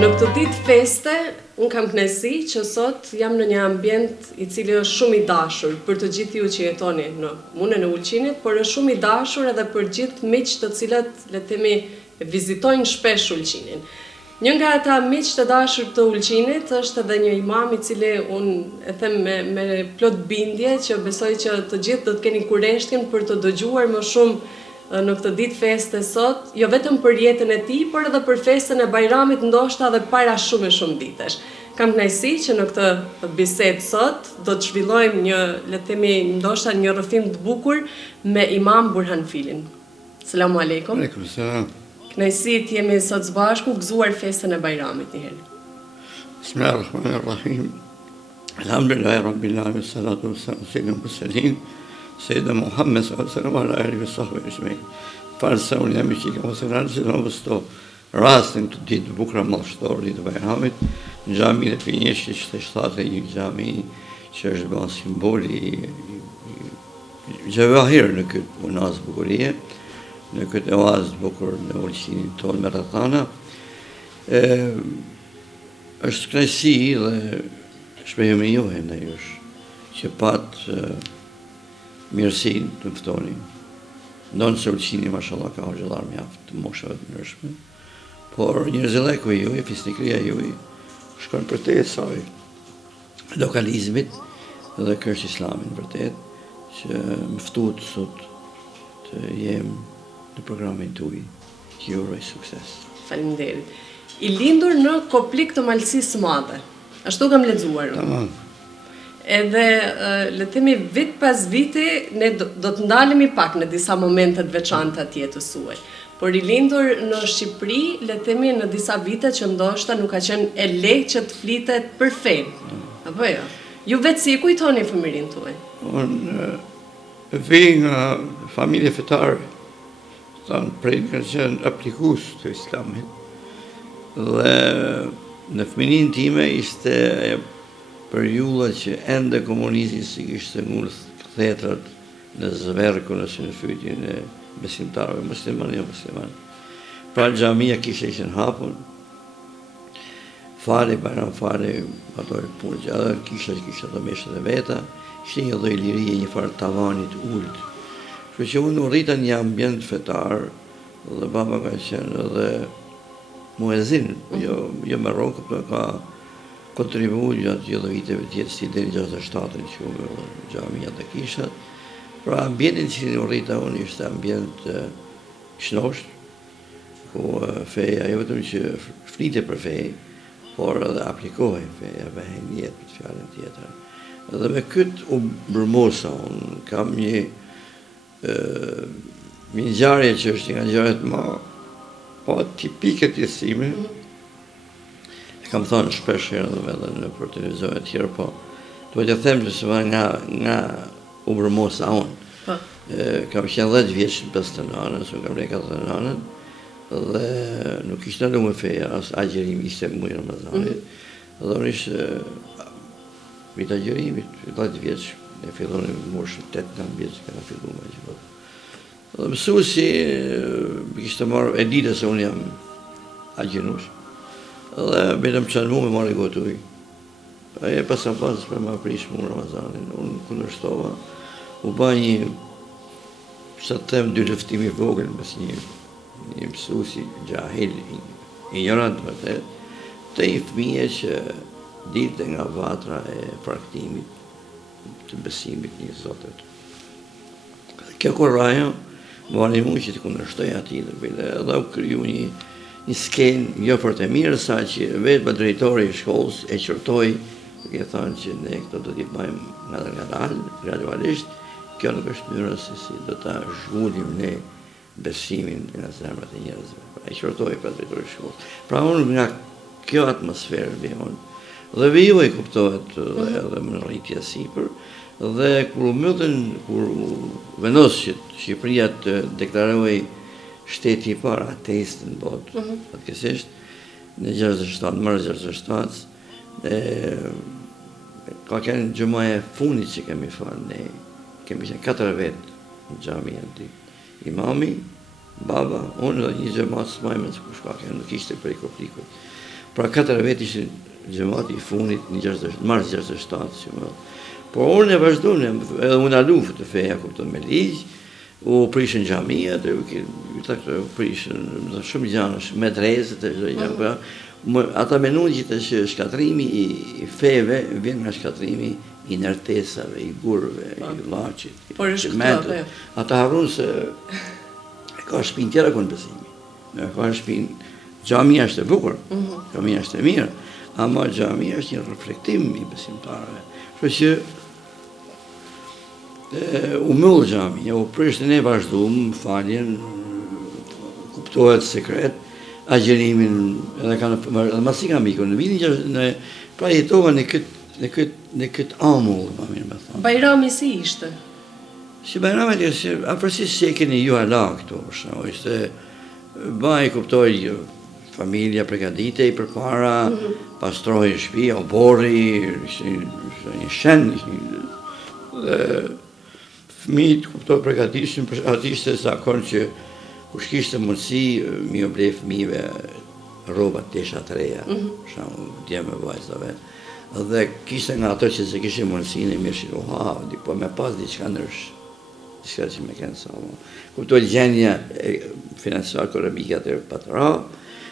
Në këtë ditë feste, unë kam kënaqësi që sot jam në një ambient i cili është shumë i dashur për të gjithë ju që jetoni në Munën e Ulqinit, por është shumë i dashur edhe për gjithë miqtë të cilët, le të themi, vizitojnë shpesh Ulqinin. Një nga ata miq të dashur të Ulqinit është edhe një imam i cili unë e them me plot bindje që besoj që të gjithë do të keni kureshtin për të dëgjuar më shumë në këtë ditë feste sot, jo vetëm për jetën e tij, por edhe për festën e Bajramit, ndoshta edhe para shumë vitesh. Kam kënaqësi që në këtë bisedë sot do të zhvillojmë një, le të themi, ndoshta një rrëfim të bukur me Imam Burhan Filin. Selamu alejkum. Aleikum selam. Kënaqësi të jemi sot së bashku gëzuar festën e Bajramit një herë. Bismillahirrahmanirrahim. Alhamdulillahi rabbil alamin, salatu wassalamu ala sayyidil mursalin. Sejda Muhammed s.a.w. ala alihi wa sahbihi ajma'in. Falë se unë jam i që kam ose që do vësto rastin të ditë bukra mallështor, ditë Bajramit, në xhamin e Pinjeshit, që është shtatë një xhami që është bën simboli i gjavahir në këtë unaz bukurie, në këtë oazë bukur në Ulqinin tonë me rrethana. Është kënaqësi dhe shprehimi juaj ndaj jush që pat mirësin të mëftoni. Ndonë se Ulqini, mashallah, ka hoxhallar mjaft të moshave të ndryshme, por njerëzileku juaj, fisnikëria juaj, shkon për te saj lokalizmit dhe kërsh islamin vërtet, që mëftuat sot të jem në programin tuaj, që ju uroj sukses. Faleminderit. I lindur në koplik të malësisë së madhe. Ashtu kam lexuar. Tamam. Edhe, le të themi, vit pas viti, ne do të ndalemi pak në disa momente të veçanta të jetës suaj. Por i lindur në Shqipëri, le të themi, në disa vite që ndoshta nuk ka qenë e lehtë që të flitet për fenë. Apo jo? Ju vetë si e kujtoni fëmirin tuaj? Unë vi nga familje fetare, tanë prej kanë qenë aplikus të islamit. Dhe në fëminin time ishte periudha që ende komunizmi si kishte ngullë kthjetrat në zverku nëse në fytyn e besimtarëve, musliman jo musliman. Pra xhamia kishte ishte hapur, fare Bajram fare ato punë gjallë, kishte ato meshët e veta, ishte një lloj lirie, një farë tavanit ult. Kështu që unë rrita një ambient fetar, dhe baba ka qenë edhe muezin, jo me rokë, për ka kontribuar gjatë gjithë viteve tjetë si deri 67-ën që u xhamia të kishat. Pra ambientin që në rrita unë ishte ambient shnosht, ku feja jo vetëm që flite për fej, por edhe aplikohej feja, bëhen jetë për të fjalën tjetër. Dhe me këtë u bërmosa, unë kam një ngjarje që është nga ngjarjet më tipike të jetësime. Kam thënë shpesh herë edhe në për televizor e tjerë, po duhet të them që nga u bërmosa unë. Kam qenë 10 vjeç në 5 të nënës, unë kam lejë 4 të nënën, dhe nuk ishte në lume feja, as agjerimi ishte muaj Ramazanit, dhe unë ishte vit agjerimit, 10 vjeç, ne fillonim moshën 8-9 vjeç, kana fillu me gjithë. Dhe mësuesi kishte marrë, e dite se unë jam agjerues, dhe betëm që në mu me marrë i gotuj. Aje pasan pasës për ma prish mu Ramazanin, unë kundërshtova, u ba një, që të them, dy lëftimi vogël mes një mësuesi gjahil, ignorant vërtet, të një fëmije që dilte nga vatra e praktimit, të besimit një zotet. Kjo kurraja, më animu që të kundërshtoj ati dhe bile, edhe u kryu një skenë jo për të mirë, sa që vetë për drejtori i shkollës e qërtoj, duke thënë që ne këto do t'i bëjmë gradualisht, kjo nuk është mënyra se si do ta zhvullim ne besimin në zemrat e njerëzve. E qërtoj për drejtori i shkollës. Pra unë nga kjo atmosferë vi unë, dhe vi ju e kuptohet edhe më në rritja sipër, dhe kur vendos që Shqipëria të deklaroj shteti i parë ateist në botë, fatkesisht, në 67, mërë 67, ka qenë gjumaja e fundit që kemi falë, ne kemi qenë 4 vetë në xhamia ti. Imami, baba, unë dhe një xhamat smajmës, kush ka qenë, nuk ishte prej koplikut. Pra 4 vjet ishin xhamati I fundit në mars 67 që më. Por unë e vazhdojnë, edhe unë alun të feja, kupton, me ligj, u prishën xhamia, u prishën shumë gjana, medreset e çdo gjë. Ata menojnë që shkatrimi I feve vjen nga shkatrimi I inertesave, I gurëve, I llaqit, I çmentit. Ata harrun se ka shpinë tjera kënë besimi. Ka shpinë, xhamia është e bukur, xhamia është e mirë, ama xhamia është një reflektim I besimtarëve. Kështu që u myll xhamia, u prishën e vazhduam faljen, kuptohet sekret, agjerimin, edhe kanë masi kanë mikun, në vitin pra jetova në këtë amull, ma mirë me thonë. Bajrami si ishte? Si Bajrami ishte, afërsisht se keni ju ala këtu, ishte, baj kuptoj, familja pregaditej për para, pastroj shtëpia, oborri, ishte një shenë, dhe fëmijët kuptoj pregadishin, për atë ishte zakon që kush kishte mundësi, mi u blej fëmijëve rroba tesha të reja, djemë vajzave. Dhe kishte nga ato që se kishte mundësinë e mirë po me pas diçka ndrysh, diçka që me kenë sa. Kuptoj gjenja financiar ekonomike atë patra,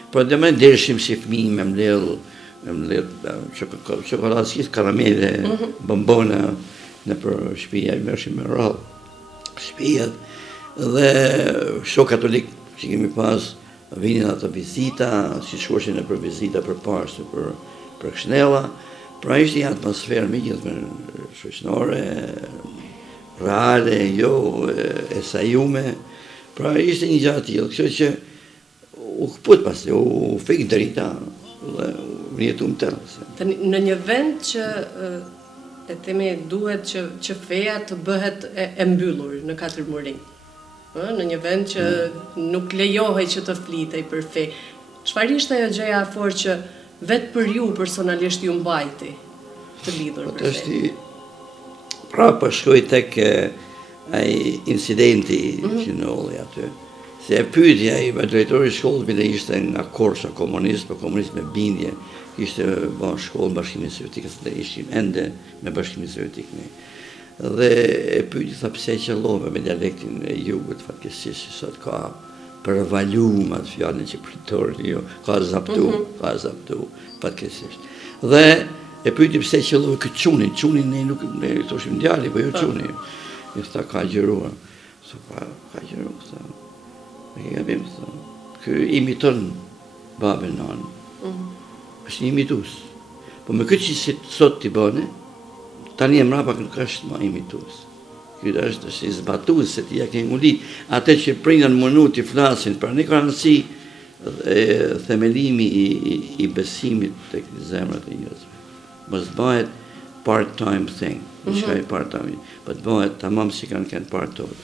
por dhe me ndershim si fëmijë me mbledh çokoladë, karamele, bombona në për shtëpia I mërshim me rrallë. Shtëpijat dhe shok katolik që kemi pas vinin ato vizita, si shkoshin e për vizita për parë për Këshnella, pra ishte një atmosferë me gjithë me shoqënore, reale, jo, e sajume, pra ishte një gjatë tillë, kështu që u këput pasi, u fik drita dhe u jetu më tërë. Në një vend që e themi duhet që feja të bëhet e mbyllur në 4 murin. Në një vend që nuk lejohej që të flitej për fe. Çfarë ishte ajo gjëja e fortë që vetë për ju personalisht ju mbajti të lidhur për fe? Pra po shkoj tek ai incidenti që ndodhi aty. Se e pyetja ai drejtori I shkollës bile ishte nga Korça komunist, po komunist me bindje, ishte bën shkollë Bashkimin Sovjetik, dhe ishim ende me Bashkimin Sovjetik ne. Dhe e pyeti sa pse qellove me dialektin e jugut fatkeqësisht sot ka përvaluar atë fjalën që përdori, jo, ka zaptu fatkeqësisht. Dhe e pyeti pse qellove këtë çunin ne nuk ne thoshim djali, po jo çuni. I tha ka gjëruar. Sa ka gjëruar sa. Ne gabim sa. Ky imiton babën non. Është një imitus. Po me këtë që sot t'i bëne, tani e mrapa nuk është ma imitus. Këtë është I zbatus se t'i ja ke ngullit. Ate që prinën mënu t'i flasin, pra ne ka nësi themelimi I besimit të këtë zemrat e njëzve. Mos bëhet part-time thing, diçka I part-time, po të bëhet tamam si kanë part-time.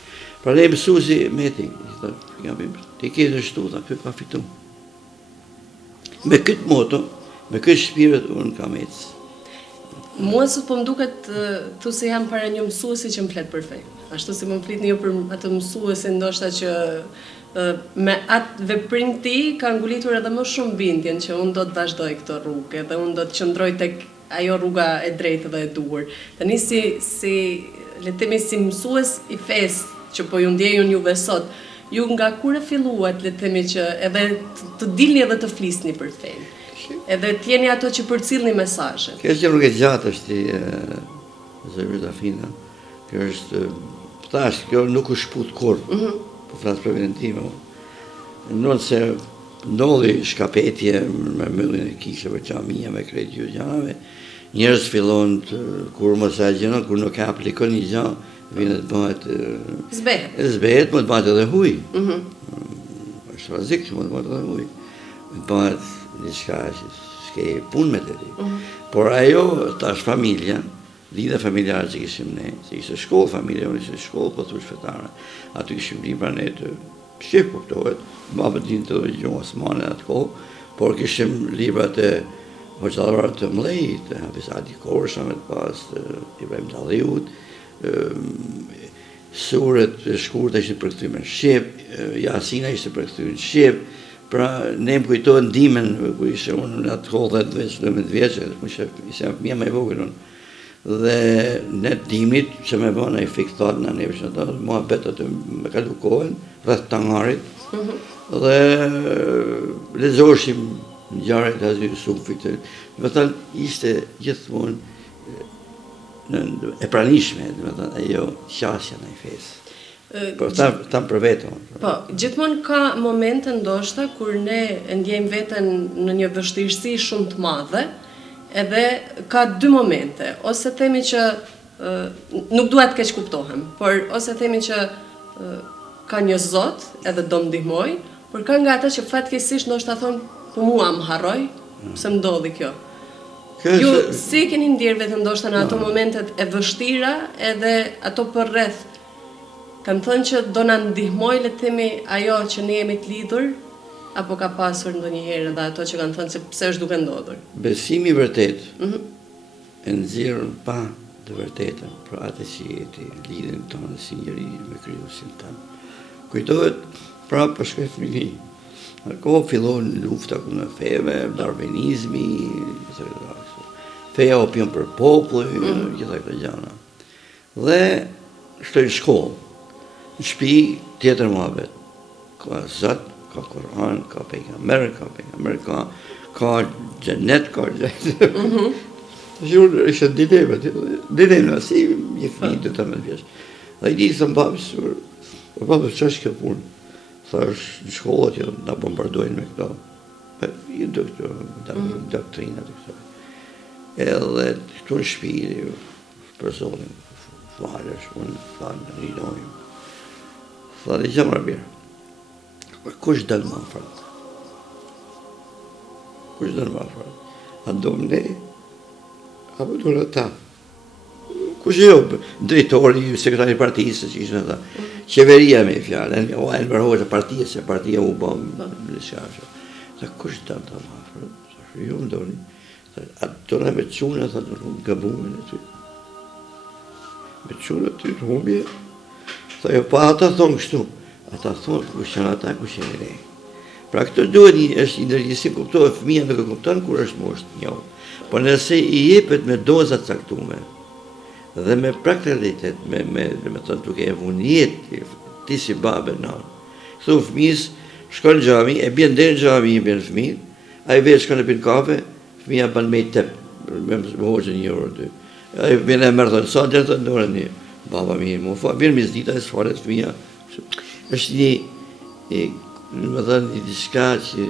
Pra ne mësuesi meti, ti ke të shtu, kjo ka fitu. Me këtë moto, me këtë shpirt unë kam ecë. Mua sot po më duket tu se jam para një mësuesi që më flet për fe. Ashtu si më flitni ju për atë mësuesi ndoshta që me atë veprim ti ka ngulitur edhe më shumë bindjen që unë do të vazhdoj këtë rrugë dhe unë do të qëndroj tek ajo rruga e drejtë dhe e duhur. Tani si le të themi si mësues I fesë që po ju ndjejun juve sot, ju nga kur e filluat, le të themi që edhe të dilni edhe të flisni për fenë. Edhe t'jeni ato që përcillni mesazhet. Kjo që nuk e gjatë është Zërvita Fina. Kjo është, thash, kjo nuk u shput kur, po flas për vendin tim. Nëse se ndodhi shkapetje me myllin e kishave xhamia me krejt gjanave, njerëz fillon kur mos e gjenon, kur nuk e aplikon një gjë, vjen të bëhet zbehet, mund të bëhet edhe huj. Është rrezik që mund të bëhet edhe huj. Bëhet diçka që s'ke punë me të ti. Por ajo, tash familja, lidhe familjarë që kishim ne, se ishte shkollë familje, unë ishte shkollë po thush fetare, aty kishim libra ne të shqip kuptohet, babët din të gjuhë Osmane atë kohë, por kishim libra të hoqëllarë të mlej, të Hafiz Adi Korsha me të pas, të Ibrahim Talliut, suret shkurta ishte përkthyer në shqip, Jasina ishte përkthyer në shqip, Pra, ne më kujtojnë ndimen, ku ishe unë në atë kohë 10-12 vjeqe, ishe fëmija me vogël unë. Dhe ne dimit, që me bëna i fiktat në neve që të mua betët me kalu kohën, rrëth tangarit, dhe lezoshim ngjarjet aty sufit. Do të thënë ishte gjithmonë e pranishme, do të thënë ajo qasja në fesë. Po tam për vetëm. Po, gjithmonë ka momente ndoshta kur ne ndjejmë veten në një vështirësi shumë të madhe, edhe ka dy momente, ose themi që nuk duhet keq kuptohem, por ose themi që ka një Zot edhe do më ndihmoj, por ka nga ata që fatkeqësisht ndoshta thon, po mua më harroj, pse më ndodhi kjo. Ju si keni ndjerë vetëm ndoshta në ato momentet e vështira edhe ato për rreth? Kanë thënë që do na ndihmoj, le të themi, ajo që ne jemi të lidhur, apo ka pasur ndonjëherë edhe ato që kanë thënë se pse është duke ndodhur? Besimi i vërtet e nxjerrën pa të vërtetën për atë që jeti lidhjen tonë si njeri me krijuesin tonë. Kujtohet prapë për shkak të fëmijë. Ko fillon lufta kundër feve, darwinizmi, feja opion për popull, gjitha këto gjëra. Dhe shtoj shkollë. Në shtëpi tjetër muhabet. Ka Zot, ka Kur'an, ka pejgamber, ka xhenet, ka xhenet. Jurë ishte dilema, si një fëmijë të 18 vjeç. Dhe i di se babës, babës ç'është kjo punë? Thash, në shkollë që na bombardojnë me këto. I doktrina të këto. Edhe këtu në shtëpi, për zonin, falësh, unë falë, rinojmë. Tha dhe gjëmë rabirë, kush dëllë më afrat? Kush dëllë më afrat? A do më ne? Apo do në ta? Kush jo? Drejtori, sekretari partijës, që ishë në ta. Qeveria me fjallë, o e në bërhojë të partijës, se partija u bëmë në shashë. Tha, kush dëllë të më afrat? Tha, jo më doni. A do në me qune, tha, do në gabume në ty. Me qune ty në humbje. Jo, pa ata thonë kështu, ata thonë kush janë ata, kush janë ne. Pra këtë duhet është i ndërgjithësi kuptohet, fëmija nuk e kupton kur është moshë njohur. Po nëse i jepet me doza të caktuara dhe me praktikalitet, me thënë duke e vënë jetë, ti si babë nën. Këtu fëmijës shkon në xhami, e bën deri në xhami, i bën fëmijë, ai vetë shkon në pin kafe, fëmija bën me tep, me hoxhën 1 orë 2. Ai vjen e merr thon, sa deri të dorën një. Baba mirë, më fa, bjerë mizdita e sfaret fëmija. është më thënë, një diçka që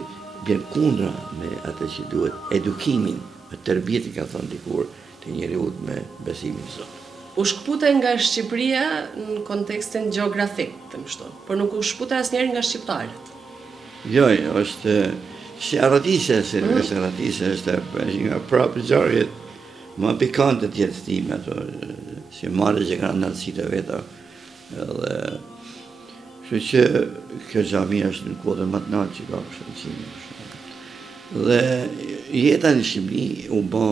bjen kundra me atë që duhet edukimin, me tërbjeti, ka thënë dikur, të njeriut me besimin Zot. U shkpute nga Shqipëria në kontekstin geografik, të më shto, por nuk u shkpute asnjëherë nga shqiptarët. Jo, është si arratise, është nga prapë gjarjet, ma pikante të jetës time, si marrë që kanë nëllësit e veta. Kështu që kjo xhami është në kodën më të natë që ka shëllësimi. Dhe jeta në Shqipëri u bë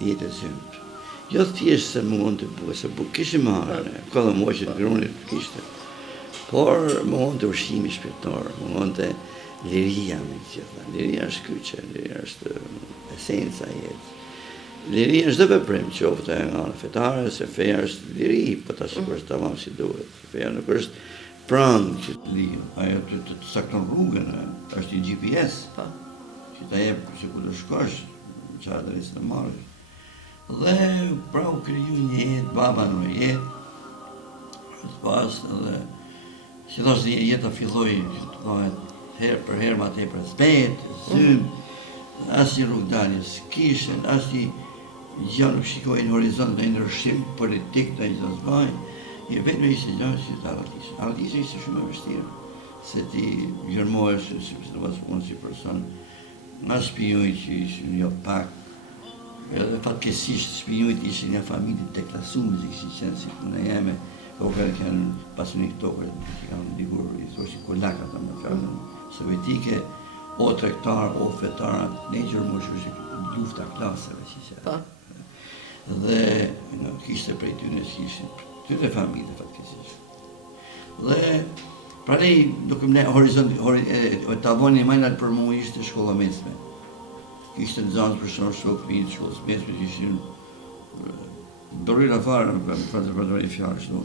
jetë e zymë. Jo thjesht se mund të buë, se kishë marrë, ka dhe moqë të grunit kishte. Por mund të ushqimi shpirtëror, mund të liria me gjitha. Liria është kyqe, liria është esenca e jetës. Liria është dhe veprim qoftë nga në fetare, se feja është liri, po ta sigurisht tamam si duhet. Feja nuk është pranë që të lijen, ajo të sakton rrugën, është një GPS, që ta jep që ku të shkosh, që adresë në marrë. Dhe pra u kriju një jetë, baba në jetë, pas dhe që thashtë një jetë a filloj, të thohet, herë për herë ma te për zbetë, zymë, asë një rrugë daljes kishen, asë një gjë nuk shikoj në horizont në ndryshim politik të një të zbaj, i vetëm ishte gjë që të arratisë. Arratisë ishte shumë e vështirë, se ti gjërmohesh, si të pas unë si person, nga shpijoj që ishte një pak, edhe fatkesisht shpijojt ishte një familje të klasume, që ishte qenë si puna jeme, o kërë kënë pasunik tokër, që kanë dikur, i thoshtë kolaka të me fjallën sovjetike, o trektar, o fetarat, ne gjërmohesh është lufta klaseve, që që. Dhe kishte prej tyne që ishte tyre familje fatkesisht. Dhe Pra ne horizont tavoni më lart për mua ishte shkolla mesme. Kishte nxënës për shkak të fëmijë shkollës mesme që ishin dorëra fare për fjalë kështu.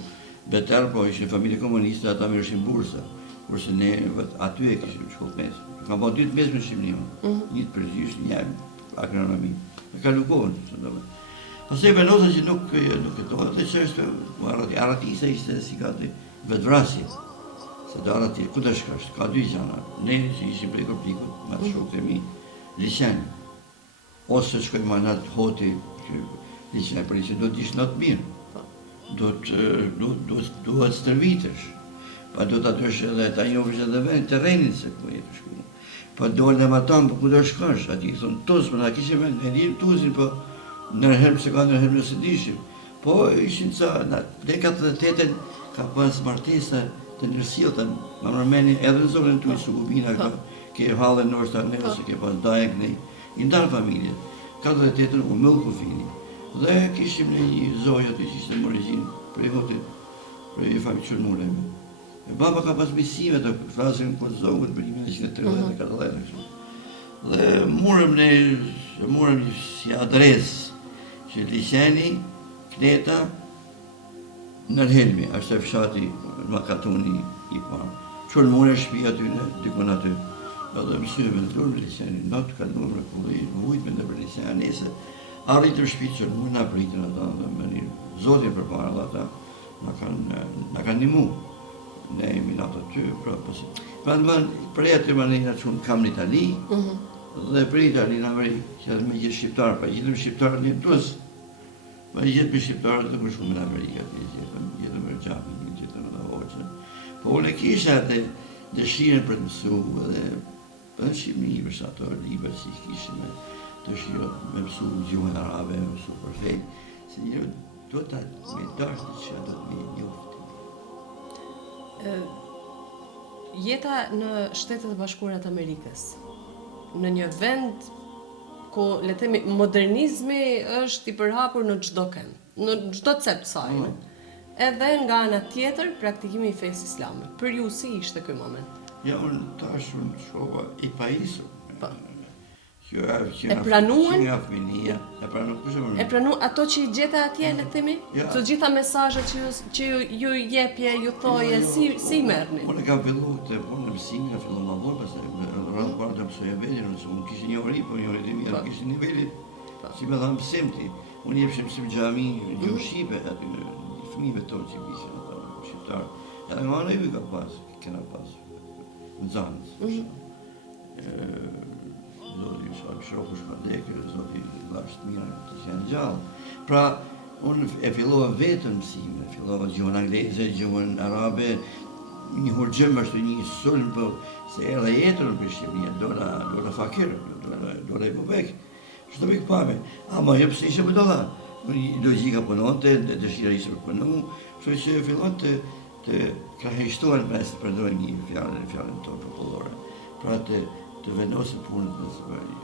Beter po ishin familje komuniste, ata merreshin bursa. Kurse ne aty e kishim shkollë mesme. Kam bërë 2 mesme në Shqipëri. Një përgjithësi, një agronomi. Me kalu kohën, pastaj venosa që nuk këtohet dhe që është arratisa ishte si gati vetvrasje. Se do arrati, ku të shkash, ka 2 gjana. Ne që ishim prej Korpikut, me të shokët e mi, liqeni. Ose shkojmë manat hoti, liqeni, për që do t'ishtë në të mirë. Do të stërvitesh. Pa do të atysh edhe ta njofësh edhe vend, terrenin se ku jetë shku. Pa dojnë dhe ma tamë, për ku do shkash, ati i thonë, tos, për na kishim e njërë tuzin, për nërherë se ka nërherë nëse dishim. Po ishin ca, ne 48-en ka pas martesa të nërsiltën, ma mërmeni edhe në zonën të su Gubina, ke halën në është arne, ose ke pas dajek në i ndarë familje. 48-en u mëllë kufini. Dhe kishim në një zojë aty që ishte Morizin, prej hotit, prej familje qërë mureme. Baba ka pas misime të frasin këtë zogët për 1930-40. Dhe murëm si adres që liqeni, Kneta, Nërhelmi, ashtë e fshati Makatuni i parë. Qërë mure shpia aty në dikon aty. Edhe mësime me të dorë me liqeni, notë ka nërë mrekulli, vujt me në për liqeni, nese. Arritër shpitë qërë mure në apritën ata, dhe me një zotin për para dhe ata, në kanë një mu. Ne jemi në ato ty, pra pësi. Për e të manina që unë kam në Itali, dhe për Itali në Amerikë, që edhe me gjithë shqiptarë, pa gjithë me shqiptarë një tësë, pa gjithë me shqiptarë të përshku me në Amerikë, gjithë me Rëgjami, gjithë me në Hoqë. Po unë e kisha atë dëshirën për të mësu, edhe për në Shqipëni, për shato liber, si kishë me dëshirë me mësu gjuhën arabe, me mësu për fejtë, se një do të me dashtë që do të me njoftë. Jeta në Shtetet e Bashkuara të Amerikës, në një vend ku le të themi modernizmi është i përhapur në çdo kënd, në çdo cep saj. Edhe nga ana tjetër praktikimi i fesë islame. Për ju si ishte ky moment? Ja, unë tash unë shkova i pajisur. E pranuan? E pranuan ato që i gjeta atje, le të themi? Të gjitha mesazhet që ju jepje, ju thoje, si merrni? Unë kam filluar të punë në mësim, ka filluar më vonë, pastaj rreth para të mësoja vetë, unë kisha një ori, po një ori të mirë, kisha nivelit. Si më thanë mësimti, unë jepshem mësim xhami, gjuhë shqipe aty në fëmijëve tonë që ishin ata shqiptar. Edhe më anë ka pas, kena pas. Nxanës. Zoti shoku shkandekë, zoti bashkë mirë të qenë gjallë. Pra, unë e fillova vetëm mësime, fillova gjuhën angleze, gjuhën arabe, një hurgjëm është një sulm, për se edhe jetër në Prishtinë, dora fakirë, dora i bubek, shto me këpame. Ama jep se ishe për dola, logika punonte, dëshira ishe për punu, që që fillon të kraheshtuan me se përdojnë një fjallën tonë popullore. Pra të vendosin punët në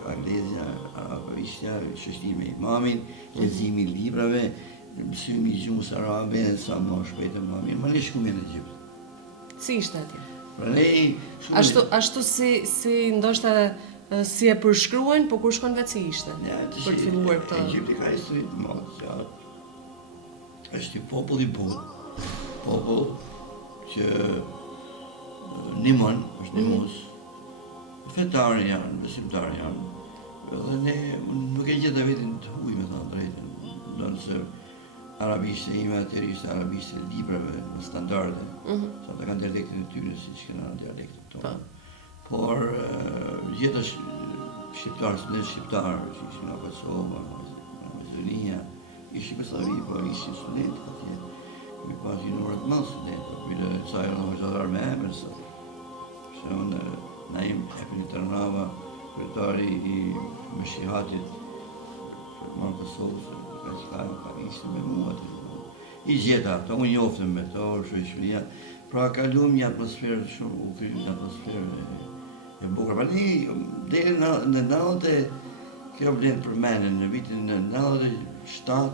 anglezja, arabishtja, shështime imamin, leximi librave, mësimi gjuhës arabe, sa më shpejtë imamin, më le shkumje në Egjipt. Si ishte atje? Pra ne... Ashtu si ndoshta si e përshkruajnë, po kur shkon vetë si ishte? Për të filluar këtë... Egjipti ka histori të madhe, është një popull i butë, popull që nimon, është nimus, fetarë janë, besimtarë janë, dhe ne nuk e gjitha vetin të huj me thënë drejten, do nëse arabishte ime atër ishte arabishte librave në standarde, sa të kanë dialektin e tyre si që këna dialektin tonë. Por gjitha shqiptarë, së ne shqiptarë, që ishë nga Kosova, nga Macedonia, ishë Jugoslavi, po ishë studentë atje, mi pas një numër të madh studentë, bile cajrë në hoxadar me emër sa. Se unë Naim Epini Tërnava, kryetari i Mëshihatit, marë Kosovës, ka ishte me mua të i gjeta ato, unë njoftëm me to, shqyria, pra kalum një atmosferë shumë, u kryu një atmosferë e bukur. Pra deri në 90, kjo vlenë për mene, në vitin në 97,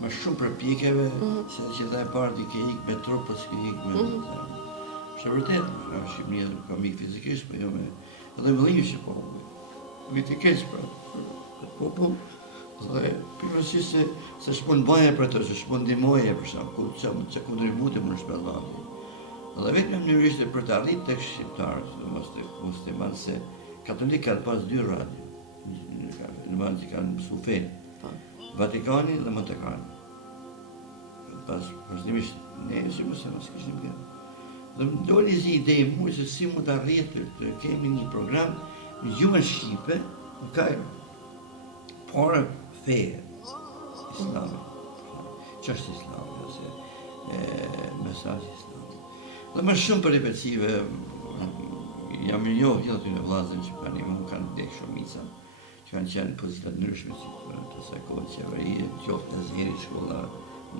më shumë për pjekeve, se që dhe e partë i ke ikë me trup, pas ke ikë me është vërtet, Shqipënia ka mikë fizikisht, po jo me edhe vëllimin që po. Viti keq për popull, dhe pikërisht se shpun baje për të, që shpun ndihmoje për shkak që kontribute më në shpëllami. Dhe vetëm mënyrë për të arritur tek shqiptarët, mos të marrë se katolikë kanë pas 2 radio, në vend që kanë mësu fenë, Vatikani dhe Monte Carlo. Pas vazhdimisht ne si muslimanë kishim gjë. Dhe më doli si ide mua se si mund të arritë të kemi një program në gjuhën shqipe në Kairo. Por feje islame, çështje islame ose mesazh islame. Dhe më shumë peripecive jam i njohur gjithë aty në vllazën që kanë vdekë shumica, që kanë qenë pozita ndryshme si të asaj kohë qeverie, qoftë në zgjeri shkolla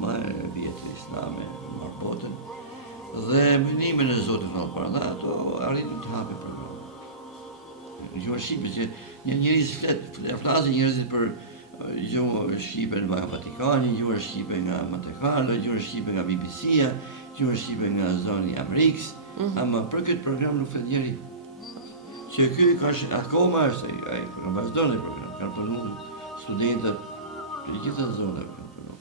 më e vjetër islame, Marbotën, dhe mënimin e Zotit në para dhe ato arritën të hape program. Në gjuhën shqipe që njerëz flasin njerëzit për gjuhën shqipe nga Vatikani, gjuhën shqipe nga Monte Carlo, gjuhën shqipe nga BBC-a, gjuhën shqipe nga zoni Amerikës, ama për këtë program nuk flet njeri. Që ky ka akoma është ai ka vazhdon në program, kanë punuar studentët të gjitha zonave kanë punuar.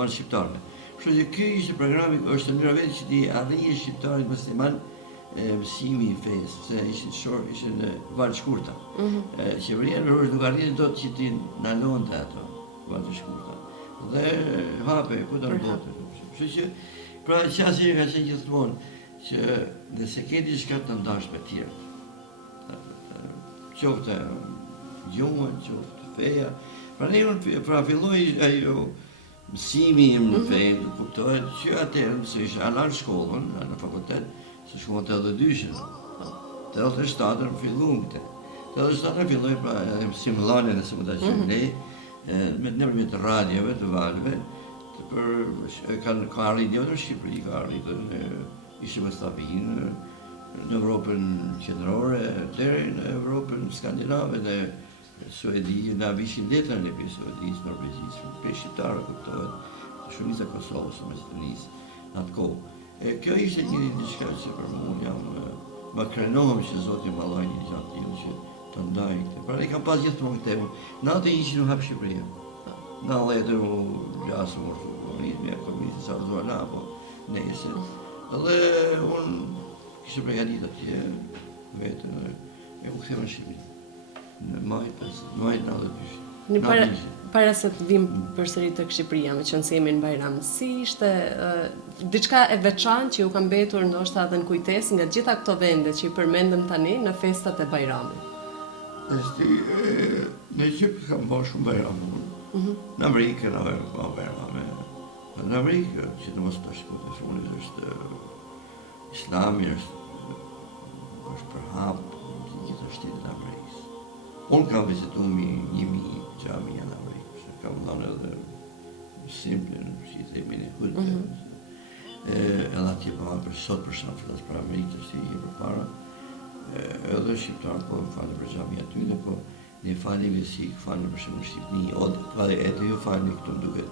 Anë shqiptarëve. Kështu që ky ishte programi, është mënyra vetë që ti arrijë shqiptarit musliman mësimi i fesë, se ishin valë shkurta. Qeveria në rrugë nuk arriti dot që ti ndalonte ato valë shkurta. Dhe hape ku do botë. Kështu që pra qasi ka qenë gjithmonë që nëse ke diçka të ndash me tjerë, qoftë gjuhën, qoftë feja, pra ne pra filloi ajo mësimi im në fejë, kuptohet që atëherë se isha anë shkollën, në fakultet, se shkollën të 82-shën, të 87-ën filluam këtë. Të 87-ën filloi pra simulane nëse më ta qenë ne, nëpërmjet radiove të valëve, ka arritur jo në Shqipëri, ka arritur ishim stabinë në Evropën qendrore, deri në Evropën skandinave dhe Suedi, na vishin letra në pjesë Suedisë, Norvegjisë, për shqiptarë kuptohet, shumica Kosovës, Maqedonisë, në atë kohë. Kjo ishte një diçka që për mua më krenohem që Zoti më lloj një gjatë tillë që të ndaj këtë. Pra i kam pas gjithmonë këtë temë. Natë ishin u hap Shqipëria. Në letë u lasëm komunizmi, komunizmi sa vëzua na, po nese. Dhe unë kishë pregadit atje vetën e u ktheva në Shqipëri. Në maj 92. Para se të vim përsëri tek Shqipëria, me qenë se jemi në Bajram, si ishte diçka e veçantë që ju ka mbetur ndoshta edhe në kujtesë nga gjitha këto vende që i përmendëm tani në festat e Bajramit? Në Shqipëri kam bërë shumë Bajram. Në Amerikë në Bajram. Në Amerikë, që në mos pashkut në fundit është Islami është për hapë të gjithë shtetet e Amerikës. Unë kam vizituar 1000 xhamia në Amerikë, se kam dhënë edhe simple, si i themi në hudë. Edhe atje pa për sot për shumë flas për Amerikë, që i për para, edhe shqiptarë po falë për xhamia aty, dhe po ne falim si falë për shumë Shqipëni, edhe ju falim këtu në duket,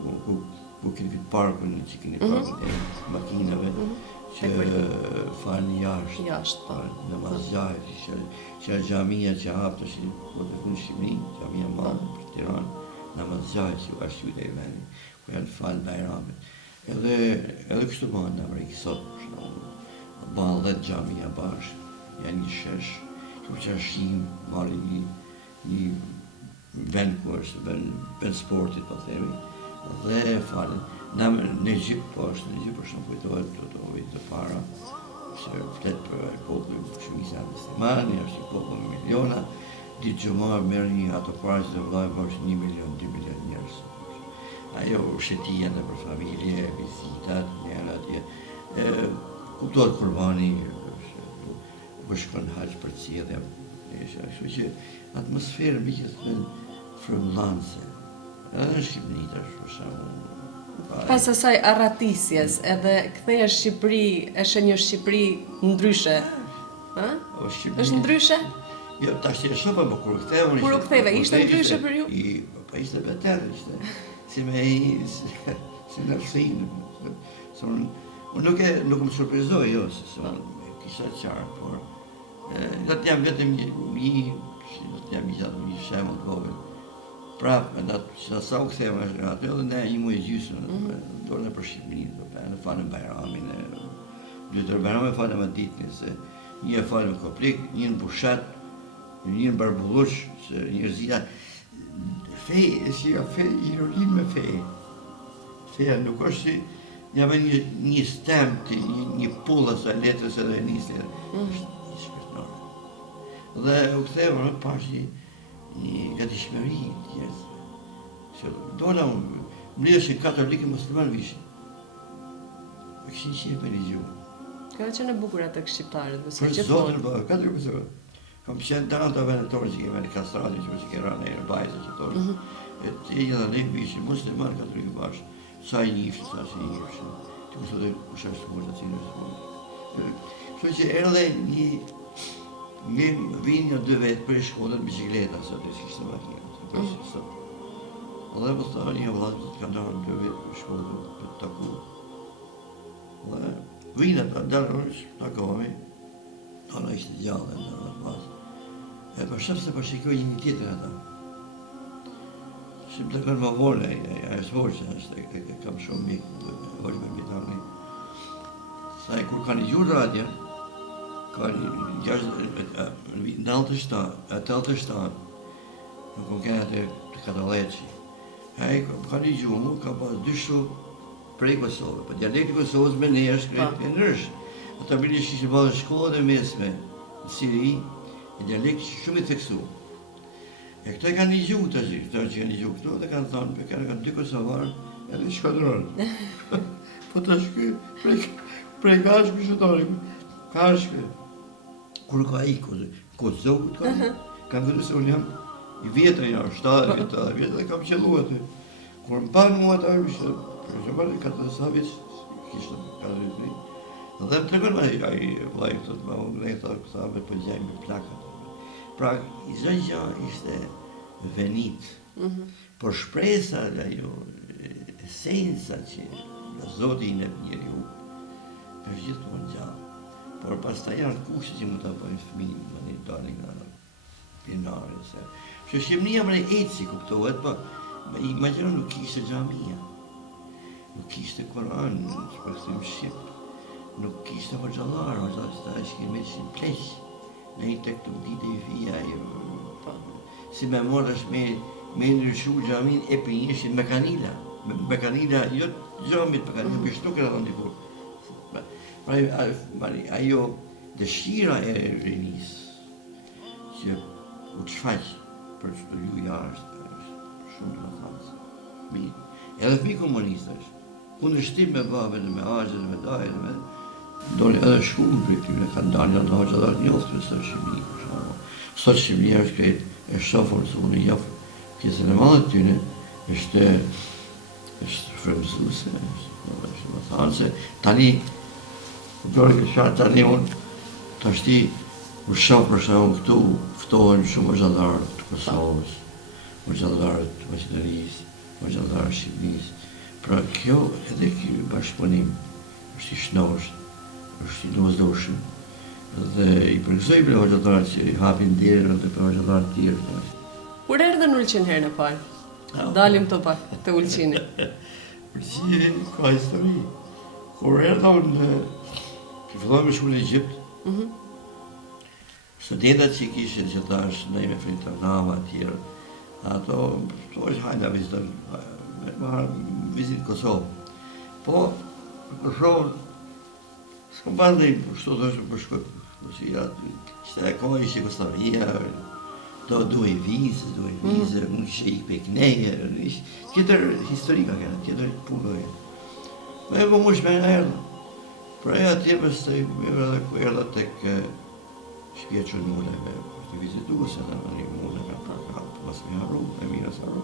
ku keni këtë parkun, që keni parkun e makinave, që falë jashtë, në mazgjajt, që xhamia që hapë të shqipë në Shqipëni, xhamia madhe për Tiranë, në mazgjajt që ka shqyte e veni, ku janë falë Bajramit. Edhe kështu bëhen në Amerikë sot, bëhen 10 xhamia bashkë, janë një shesh, që qashim, marri një vend ku është, vend sportit, po themi, dhe falën. Në Egypt, po është në Egypt, për shumë kujtohet të vit të para, se flet për popullin shumica muslimani, është një popull me miliona, ditë gjumar merr një ato parë të vllai është 1 milion, 2 milion njerëz. Ajo ushetia në për familje, vizitat, njëra atje, kuptohet kurbani, bëshkon haqë për cilje, kështu që atmosferë mbi që frymëllance, edhe në Shqipëri tash për shembull. Pas asaj arratisjes, edhe kthehesh Shqipëri, është një Shqipëri ndryshe. Ë? Është ndryshe? Jo, tash e shoh po kur ktheva. Kur u ktheve, ishte ndryshe për ju? Po ishte beter, ishte si me si në film. Nuk më surprizoj, jo, se unë kisha qarë, por do të jam vetëm një shemull të vogël. Prapë, që sa u ktheva atë, edhe ne një muaj gjysmë, dorën për Shqipërinë, në falën Bajramin, dytër Bajramin falem atë ditën, se një e falem Koplik, një në Bushat, një në Barbullush, se njerëzita fej, ironinë me fej. Feja nuk është si jam një stemp, një pull ose letrës edhe nisë, një shpirtnore. Dhe u ktheva, pash një gatishmëri të njerëzve. Dona unë, mblidheshin katolikë musliman vishin. E kishin qenë për një gjuhë. Ka qenë e bukur atë shqiptarët, Për Zotin, katër kësë. Kam qenë të anë të venetorë që keme në kastrati, që kera në e bajtë që torë. E të e dhe ne vishin musliman katolikë bashkë. Sa i njifshin, sa që i njifshin. Të kësë dhe usha shmurë, të cilë shmurë. Kështu që erdhe një vinë një 2 vetë për shkodën bicikleta, sa të s'kishtë në makinë. Dhe më thë një vlatë të ka ndarë 2 vetë për shkodën për të taku. Dhe vinë të dalërës, takohemi, tona ishte gjallë, në në pasë. E për shëpë se përshikoj një tjetër ata. Shqip të kërë më vole, e s'vorë që është, kam shumë mikë, vojë me bitani. Sa e kur ka një gjurë radja, ka në altë shtanë, nuk më kene të kataleqi. Ka një gjumë, ka pas 2 shumë prej Kosovë, për dialekti Kosovës me ne është krejt e nërsh. Ata bërë që ishë bëllë shkollë dhe mesme, në Siri, e dialekti shumë i theksu. E këto e ka një gjumë të gjithë, këto që ka një gjumë këto, dhe kanë thonë, për kërë ka 2 Kosovarë, e një shkodronë. Po të shky, prej ka shky shëtore, ka shky. Kur ka i Kosovë, kanë dhënë se unë jam i vjetër, jam 7 vjetë, dhe kam qëllu aty. Kur më panë mua të arë, për shëmërë, ka të sa vjetë, kishtë ka të rritëri. Dhe më tregën me i vlajë këtë, më me këta me pëllgjaj me plakat. Pra, i zëngja ishte venit, por shpresa dhe jo, esenca që nga Zoti i nep njeri u, është gjithë të më gjallë. Por pas ta janë kushtë që më të apojnë fëmijë, më një dalë nga pjenare, se. Që Shqipënia më në eci kuptohet, po, imagino nuk kishte xhamia, nuk kishte Koran, që përkësim Shqipë, nuk kishte hoxhallar, hoxhallar që ishte me që pleq, në i tek të mdite i fija, si me morë është me ndryshu xhamin e për njëshin me kanila, jo xhamit për kanila, për shtu këra të ndikur. Ajo dëshira e rinis, që u të shfaq për që të ju jashtë, shumë të thansë. Edhe fmi komunista është, kundërshtim me babën, me agjen, me dajën, me doni edhe shumë për këtyre, kanë dalë janë hoxhallar njoftë në sot Shqipëri, për shkakun. Sot Shqipëria është krejt e shofor, se unë jaf pjesën e madhe të tyre, është frymëzuese, është më thanë se tani, dore këtë qarë tani unë, të ashti u shoh për shkakun këtu, ftohen shumë hoxhallarë të Kosovës, hoxhallarë të Maqedonisë, hoxhallarë të Shqipërisë. Pra kjo edhe ky bashkëpunim është i shnosh, është i domosdoshëm, dhe i përgëzoj për hoxhallarët që i hapin derën dhe për hoxhallarët tjerë. Kur erdhën Ulqin herën e parë? Dalim të pak të Ulqini. Ulqini ka histori. Kur erdhën, që fillojmë shku në Egjipt, studentat që kishin që tash ne me fritë nama tjerë, ato është hajda vizitën, vizitë Kosovë. Po, Kosovë, s'kom pas dhe shtu të është për shkët, qëtë e kohë ishte Kosovia, do duhe vizë, mund kështë i pekneje, tjetër historika kena, tjetër punë. Me e po mush me në erdhë. Pra e atje për së të erdhë tek shpje që në mune me të vizitu, se në një mune me pra pas me harru, me mira së harru.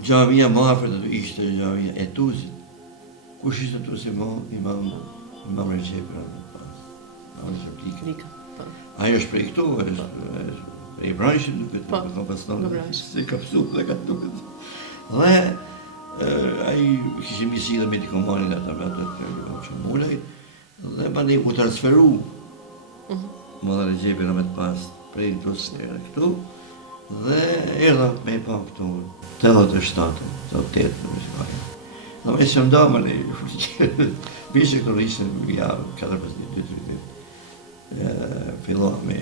Gjamia më afër të ishte gjamia e Tuzit. Kush ishte Tuzit imam Recep Rika. Ajo është prej këtu, prej branshit duket, ka pas tonë, se ka pësu dhe ka duket. Dhe ai kishim një si dhe me t'i komanin ata me atë që mulaj, dhe bani u transferu më dhe Regjepi Rahmet pas prej Rusë këtu, dhe erdha me i pa këtu 87, 88, në shkaj. Dhe me që nda më në bishë këtu ishte ja 4-5 filloha me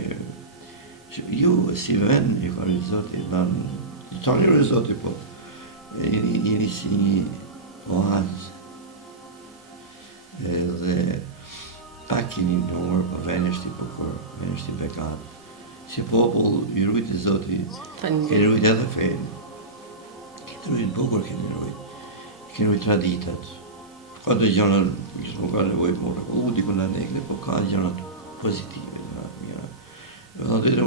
ju si vend, ju ka rizoti, i tani rizoti, po jeni si një oazë. Dhe pak jeni në orë, po veneshti bukur, veneshti bekat. Si popull, i rujt i Zoti, keni rujt edhe fejnë. Keni rujt bukur, keni rujt traditat. Ka të gjënat, që më ka nevoj për më rëkullu, diku në negle, po ka gjënat pozitive, mira. Dhe të të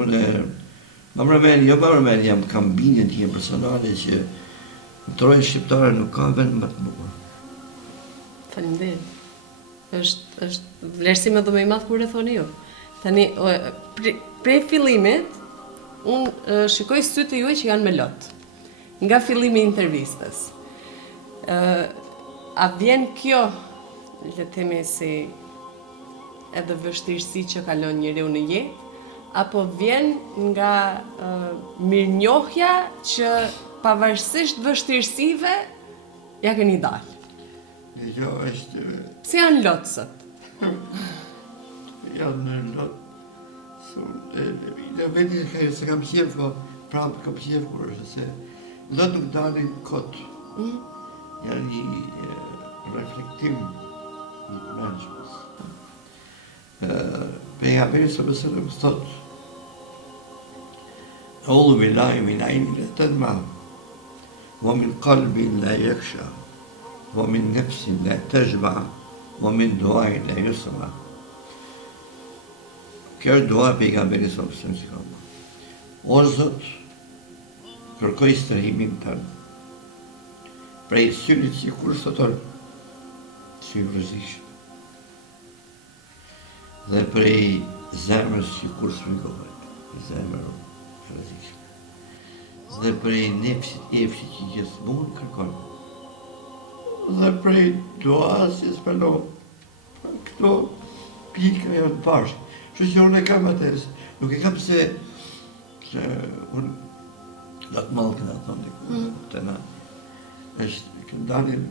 më mërmeni, jam kam bindjen t'jem personale që në trojë shqiptare nuk ka vend më të bukur. Faleminderit. Është vlerësim edhe më i madh kur e thoni ju. Tani prej fillimit unë shikoj sytë juaj që janë me lot. Nga fillimi i intervistës. A vjen kjo, le të themi si edhe vështirësi që kalon njeriu në jetë, apo vjen nga mirënjohja që pavarësisht vështirësive ja keni dalë? Jo, është... Si janë lotësët? Janë lotë... Në vendi se kam qef, prapë kam qef kur është se lotë nuk dalin kotë. Janë një reflektim një të menshmës. Pejgamberi sallallahu alaihi wasallam thotë أعوذ بالله من عين لا تدمع ومن قلب لا يخشى ومن نفس لا تجمع ومن دعاء لا يسمع. Kjo është dua pejgamberit sallallahu alaihi wasallam që ka bërë. O Zot, kërkoj strehimin tënd prej syrit që kur sotër si rrezikshëm dhe prej zemrës që kur sfrigohet, zemrë rrezikshme, dhe prej nefsit efshit që gjithmonë kërkon, dhe prej duas që spelon. Këto pika janë bashkë. Që unë e kam atës, nuk e kam se unë datë malë këna thonë të na, është këndanin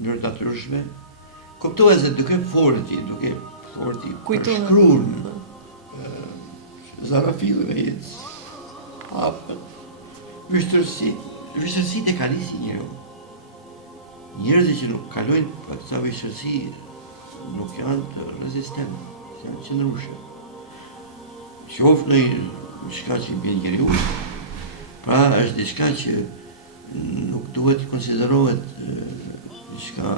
njërë natyrshme, kuptohet se duke forti përshkruun zarafilëve jetës, hapën, vështërsi të kalisi njërë. Njerëzit që nuk kalojnë për këta vështërsi nuk janë të rezistentë, janë qëndrueshëm. Qoftë në diçka që bën njeriu, pra është diçka që nuk duhet të konsiderohet diçka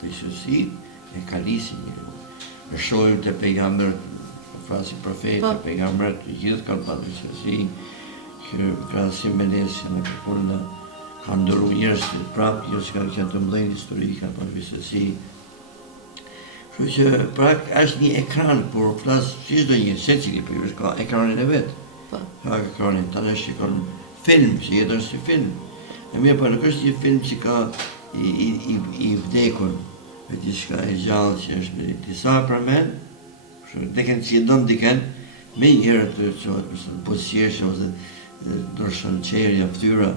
vështërsi e kalisi njeriu. Ne shohim te pejgamberët, frasin profetë, pejgamberët të gjithë kanë pasur vështërsi, që krahasim me ne që në këpunë kanë ndërru njerëz që prapë jo që kanë qenë të mëdhenj histori, kanë pasur vështërsi. Kështu që prak është një ekran, por flas çdo një secili për ju ka ekranin e vet. Ka ekranin, tani shikon film, që jeton si film. E mirë, po nuk është një film që ka i vdekur, me diçka e gjallë që është me disa pramen, kështu deken që don diken, me njëherë të çohet për pozitiv ose dorshon çerja, fytyra,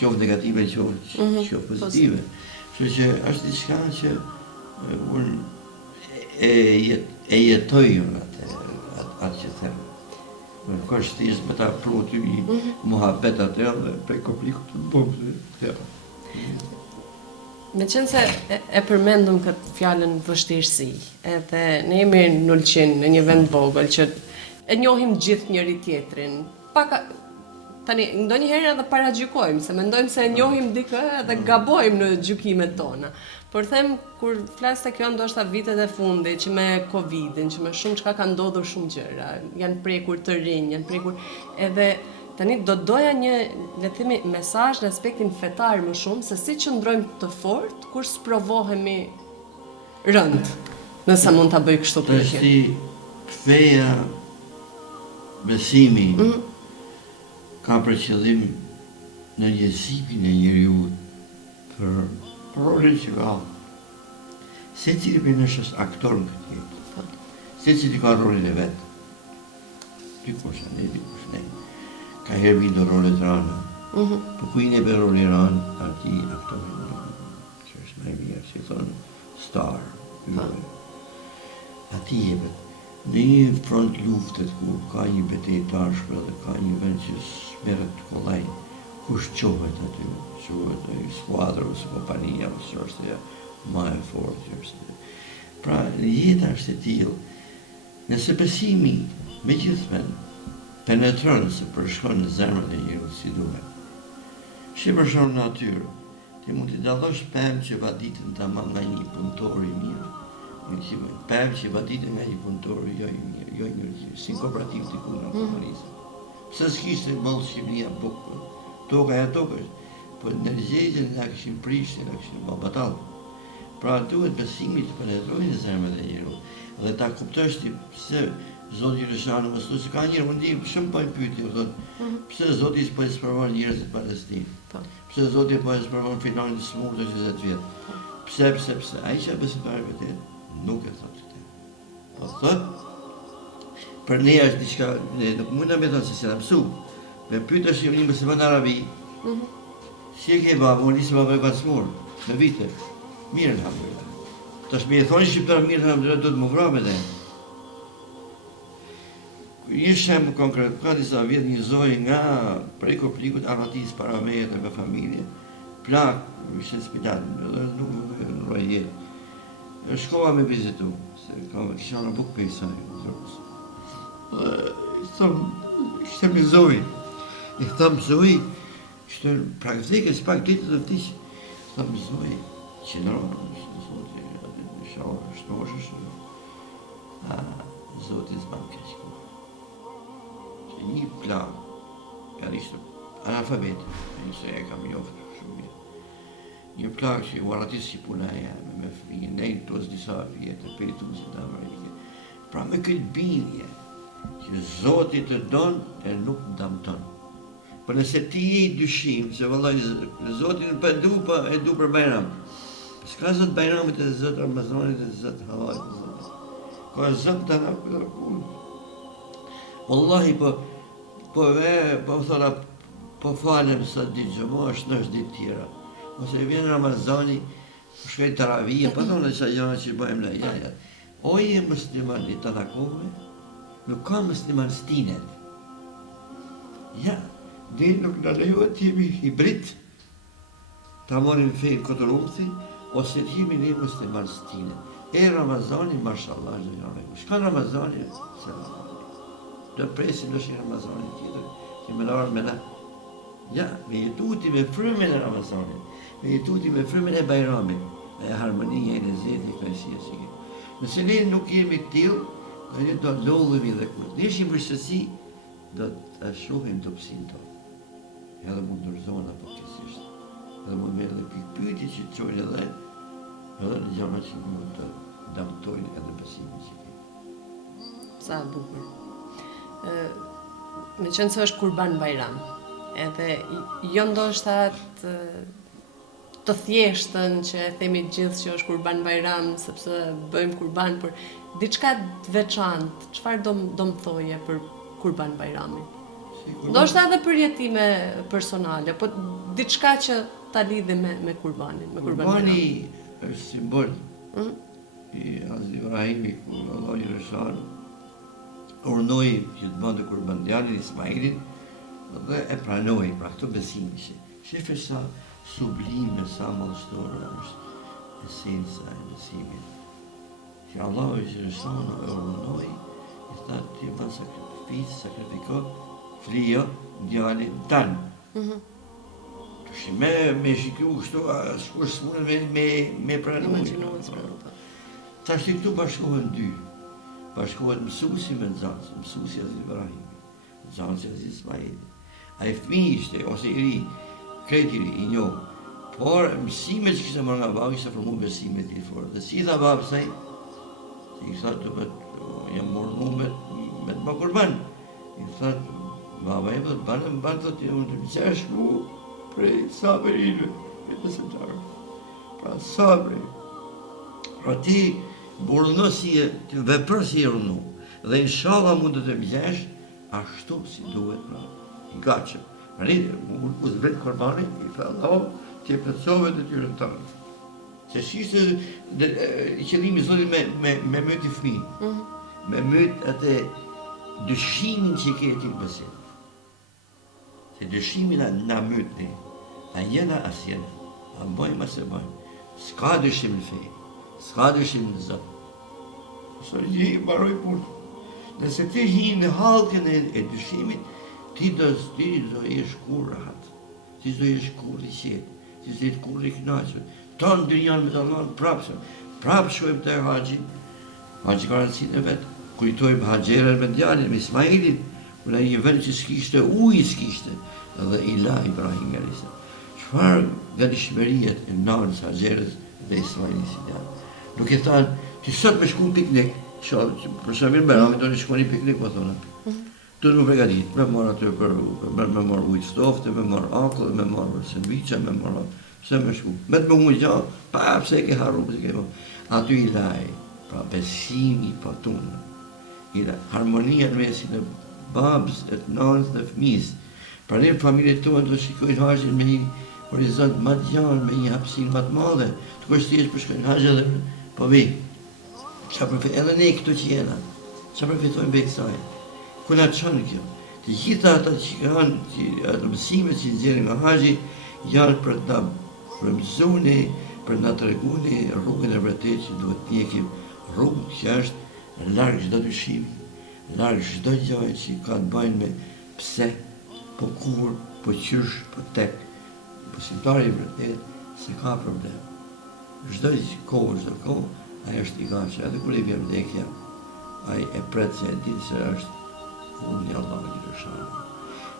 qoftë negative, qoftë pozitive. Kështu që është diçka që unë e jetoj unë atë që them. Nuk është thjesht me ta pru ty një muhabet atë dhe pe komplikut të bëmë të Me qenë se e përmendëm këtë fjallën vështirësi, edhe ne jemi në Ulqin, në një vend vogël, që e njohim gjithë njëri tjetrin. Tani, ndonjëherë edhe paragjykojmë, se mendojmë se e njohim dikë edhe gabojmë në gjykimet tona. Por them, kur flas se kjo ndoshta vitet e fundit, që me Covidin, që me shumë çka ka ndodhur shumë gjëra, janë prekur të rinj, janë prekur edhe tani do doja një, le të themi, mesazh në aspektin fetar më shumë se si qëndrojmë të fortë kur sprovohemi rënd. Nëse mund ta bëj kështu për si feja, besimi ka për qëllim në jetësimin e njeriut për rolin që ka. Se cili për nështë është aktor në këtë jetë. Se cili ka rolin e vetë. Dikush ne. Ka herë vindo rolet rana. Për kujnë e për rolin ranë, ati aktorin që është me mirë, që thonë star. Ati jepet. Në një front luftet ku ka një betejë tashme dhe ka një vend që smeret të kollaj, kush qohet aty, qohet ai skuadra ose kompania ose çështja më e fortë është. Pra jeta është e tillë. Nëse besimi megjithëse penetron se përshkon në zemrën e njeriut si duhet. Shi për shembull në natyrë, ti mund t'i dallosh pemë që vaditën tamam nga një punëtor i mirë. Pemë që vaditën nga një punëtor jo i mirë, si kooperativ t'i ku në komunisë. Pse s'kishte bollë Shqipëria bukë, toka e tokës, po në gjegjen nga këshim prishtë, nga këshim bë batallë. Pra duhet besimi të penetrojë në zemrën e njeriut dhe ta kuptosh ti pse Zoti Lëshanu më thotë se ka njëri mundi shumë po i pyeti, thotë, pse Zoti s'po i sprovon njerëzit në Palestinë? Pse Zoti po i sprovon finalin e smurtë 20 vjet? Pse? Ai që besimtar vetë nuk e thotë këtë. Po thotë për ne është diçka, ne nuk mund ta mendojmë se s'e mësu. Me pyetësh një musliman arabi, si e ke babu, nisë babu e ka smur, me vite, mirë alhamdulillah. Tash me e thonë shqiptar mirë alhamdulillah, do të më vrapë edhe. Një shemë konkret, ka disa vjetë një zoj nga prej Koplikut Arvatis para me jetë me familje, plak, ishte në spital, dhe nuk në roj jetë. Shkova me vizitu, se kisha në bukë për i saj, ishte me zoj. I thamë zoj, ishte praktike, s'pak ditë dhe vtish. Thamë zoj, që në rojë, ishte shorë, shtoshë, Zotit s'ma më keqë. Një plan, ja ishte analfabet, se e kam njoftë shumë vjetë. Një plan që u arratis që puna e jame me fëmijë, nejtë tos disa vjetë, pejtu si të Amerike. Pra me këtë bindje, që Zotit të donë e nuk në damëton. Për nëse ti je i dyshim, se vëllaj, Zotit në përdu, pa e du për Bajram. S'ka Zot Bajramit e Zot Ramazanit e Zot Havajt e Zot. Ka Zot të nga për kullë. Wallahi, po falem sa ditë gjëmo, është në është ditë tjera. Ose vjen Ramazani, shkoj taravija, pa thonë që janë që bëjmë në jaja. Oje musliman i të nakove, nuk ka musliman stinet. Ja, dhe nuk në lejohet të jemi hibrit, ta morim fejnë këtë rumëthi, ose të jemi një musliman stinet. E Ramazani, mashallah, shka Ramazani, selam. Dhe presim do shkë Ramazanit tjetër, që me larë me na. Ja, me jetuti me frymën e Ramazanit, me jetuti me frymën e Bajramit, e harmonia e lezetit, kënaqësia si ke. Nëse ne nuk jemi tillë, ne do të lodhemi dhe kur të ishim vështësi, do të shohim dobësinë tonë. Edhe mund të dorëzohen apo kësisht. Edhe mund me edhe pyetje që të çojnë edhe në gjëra që mund të damtojnë edhe besimin që ke. Sa bukur. Me qenë se është Kurban Bajram, edhe jo ndoshta të thjeshtën që e themi gjithë që është Kurban Bajram, sepse bëjmë Kurban, por diçka të veçantë, çfarë do më thoje për Kurban Bajramin? Ndoshta edhe për jetime personale, po diçka që ta lidhi me Kurbanin, me Kurban Bajramin. Kurbani është simbol i Hazreti Ibrahimi, ku Allahu i Rëshan urnoi që të bënte Kurbandianin Ismailin dhe e pranoi pra këtë besim që shefe sa sublime, sa madhështore është esenca e besimit. Që Allahu i Rëshan e urnoi, i tha ti bën sakrifiko, flio djalin tanë. Me shikju kështu, shkur s'mune me pranoj. Ta shti këtu bashkohen dy. Bashkohet mësuesi me nxënës, mësuesi Hazreti Ibrahimi, nxënësi Hazreti Ismaili. Ai fëmijë ishte, ose i ri, krejt i ri, i njohur. Por mësimet që kishte marrë nga babi ishte formuar besimet i fortë. Dhe si tha babi saj, si i tha jam mornu me të bë kurban. I tha baba e banë të të qesh ku, prej sabërinëve, besimtarë. Pra sabri. Pra ti burno si e, ti vepër si e urnu. Dhe inshallah mund të mblesh ashtu si duhet pra. I gatshëm. U zbret korbani, i tha Allah, ti e plotësove detyrën tënde. Se shishte i qëllimi zotit me myt i fëmijë. Me myt atë dyshimin që ke ti besim. Se dyshimin na myt ne. A jena asjena. A bëjmë asë bëjmë. S'ka dyshim në fejë. S'ka dyshim në Zot. Së i baroj punë. Nëse ti hi në halkën e dyshimit, ti do jesh kur rahat. Ti do jesh kur i qetë. Ti do jesh kur i kënaqur. Tonë dynjan me të Allahun prapë. Prapë shkojmë te haxhi. Haxhi garancinë e vet. Kujtojmë haxherën me djalin, me Ismailin, kur ai një vend që s'kishte ujë s'kishte, edhe ila Ibrahim alayhis salam. Çfarë gatishmëriet e nanës Haxherës dhe Ismailit si djalë. Nuk e thanë, ti sot me shku në piknik, për shembull me Rami do të shkoni piknik, më thonë. Tu më përgatit, me marr aty me marr ujë stofte, me marr akull, me marr sendviçe, me marr pse më shku. Me të më ujë gjao, pa pse ke harru, pse ke. Aty i laj, pra besimi pa tunë. Harmonia në mesin e babës, e të nanës dhe fëmijës. Pra ne familjet tonë do shikojnë haxhin me një horizont më të gjatë, me një hapësinë më të madhe, të kushtesh për shkojnë haxhe dhe po vi. Edhe ne këtu që jena, çfarë përfitojmë me kësaj? Ku na çon kjo? Të gjitha ata që kanë ato mësime që nxjerrin nga haxhi janë për ta frymëzuar, për na treguar rrugën e vërtetë që duhet të ndjekim, rrugë që është larg çdo dyshimi, larg çdo gjë që ka të bëjë me pse, po kur, po qysh, po tek. Besimtari i vërtet se ka problem. Çdo kohë, ai është i gatshëm, edhe kur i vjen vdekja, ai e pret se e di se është unë i Allahut i Gjallë.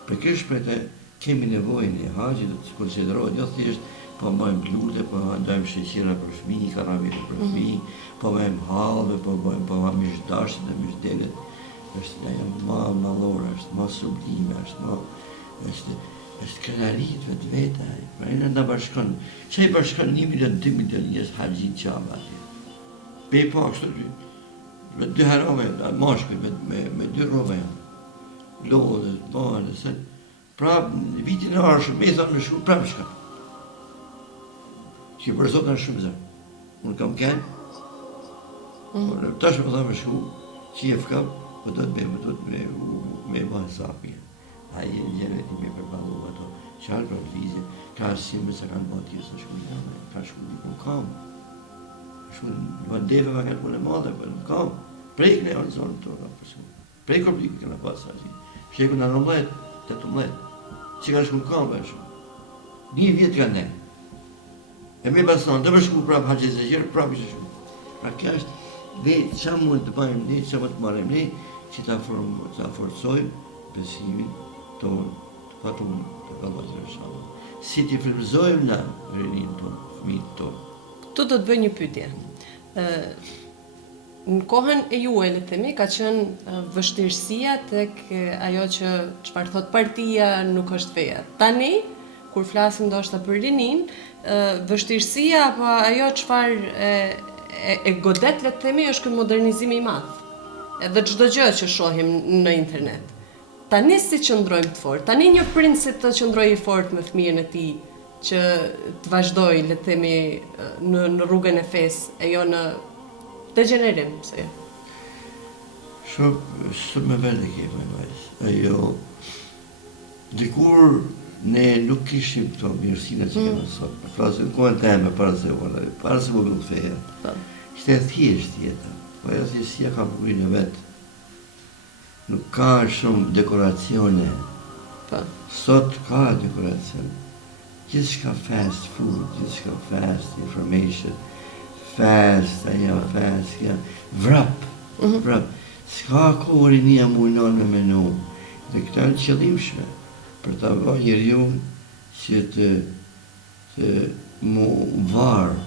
Për këtë shpejtë kemi nevojën e haxhit të konsiderohet jo thjesht po bëjmë lule, po ndajmë sheqera për fëmijë, karamele për fëmijë, po bëjmë hallë, po bëjmë mishdashit dhe mishdelet. Është ajo më mallore, është më sublime, është krenarit vetë, pra e na bashkon. Që i bashkon 1 milion, 2 milion njerëz haxhin çava atje. Pe po kështu me 2 harove, mashkull me 2 rrove. Lodhe, bane, se prap vitin e arshëm, me i thonë me shku, prap shka. Që për Zotë në shumë zërë. Unë kam kenë, tash më thonë me shku, që je fkam, po do të me ma sapje. A i e gjeve ti me përbalu ato, qarë për vizje, ka arsimë se kanë bëtë tjesë shku jame, ka shku në kam. Shku në deve ma kanë punë e madhe, për në kam. Prejkë në janë zonë të nga përshku. Prejkë komplikë këna pasë asë. Sheku në 19, 18, që kanë shku në kam për shumë. 1 vjetë kanë ne. E me bastonë, të më shku prapë haxhez e gjerë, prapë ishte shumë. Pra kja është, dhe që mund të bëjmë ne, që mund të marrim ne, që ta forcojmë besimin tonë, të patunë, të kalazër e shalom. Si t'i frymëzojmë na rinin tonë, fëmijët tonë. Tu do të bëj një pyetje. Në kohën e juaj, le të themi, ka qenë vështirësia tek ajo që çfarë thot partia nuk është feja. Tani, kur flasim ndoshta për rinin, vështirësia apo ajo çfarë e godet, le të themi, është ky modernizimi i madh. Edhe çdo gjë që shohim në internet. Tani si qëndrojmë të fortë? Tani një prind si të qëndrojë i fortë me fëmijën e tij që të vazhdojë, le të themi, në rrugën e fesë, e jo në degenerim, pse jo? Shumë me vete kemi, vajzë. Ajo, dikur ne nuk kishim këto mirësina që kemi sot. Në flasë, në kohën teme, para se më nuk feja. Ishte thjesht jeta. Po ajo si e kam kujnë e vetë. Nuk ka shumë dekoracione. Sot ka dekoracione. Gjithçka fast food, gjithçka fast information, fast, vrap. S'ka kohë rinia mujnon me menu. Dhe këta në qëllimshme, për ta bërë njeriu që të mu varë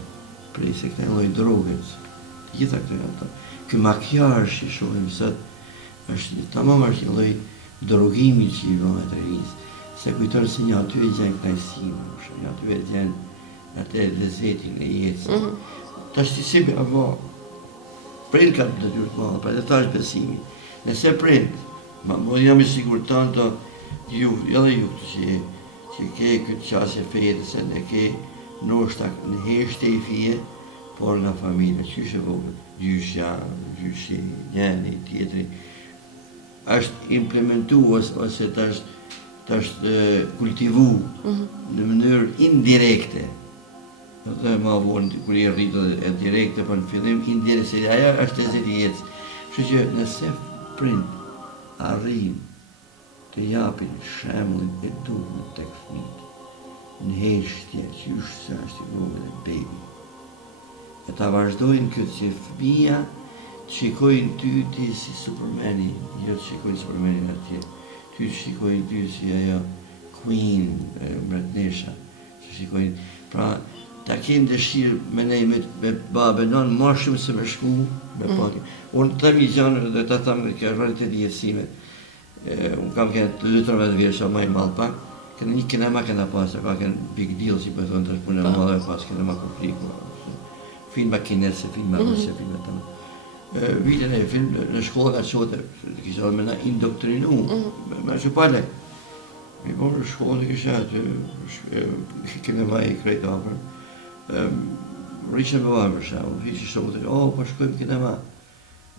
prej se këta lloj drogës. Gjitha këta janë ta. Ky makjarë që shohim sot, është tamam është një lloj drogimi që i vëmë të rinjës. se kujton se një aty e gjen knajsinë, një aty e gjen atë lezetin e jetës. Tash ti si apo prind ka të detyrë të madhe, pra dhe thash besimi. Nëse prind, ma jam i sigur tanto ju, edhe ju që ke këtë qasje fejtë, se ne ke ndoshta në heshte i fije, por nga familja, qyshe vogël, gjyshja, gjyshi, njeni, tjetri, është implementu ose të është kultivu në mënyrë indirekte. Dhe ma vonë, kur i rritë e direkte, për në fillim, indirekte, se aja është e zeti jetës. Që që nëse prind arrin të japin shemullin e duhur të fëmijët, në heshtje që se është i vogël e baby. E ta vazhdojnë këtë që fëmija të shikojnë ty ti si Supermani, jo të shikojnë Supermanin atje, ty të shikojnë ty si ajo Queen, mbretnesha, që shikojnë, pra ta kenë dëshirë me nej me babe non, ma shumë se me shku, me pake. Unë të mi gjanë dhe ta thamë që realitet i jetësime, unë kam kënë të 2-13 vjeç, ma i malë pak, kënë një kinema këna pasë, ka kënë big deal, si për thonë të është punë e madhe pasë, kinema kompliku, filma kinese, filma ruse, filma të më. Vitën e film në shkolla ka qote, kisha me na indoktrinu, me që pale. Mi por në shkollë kisha aty, kinema i krejt apër. Rishën me babën për shemë, hiqë shokët, po shkojmë kinema.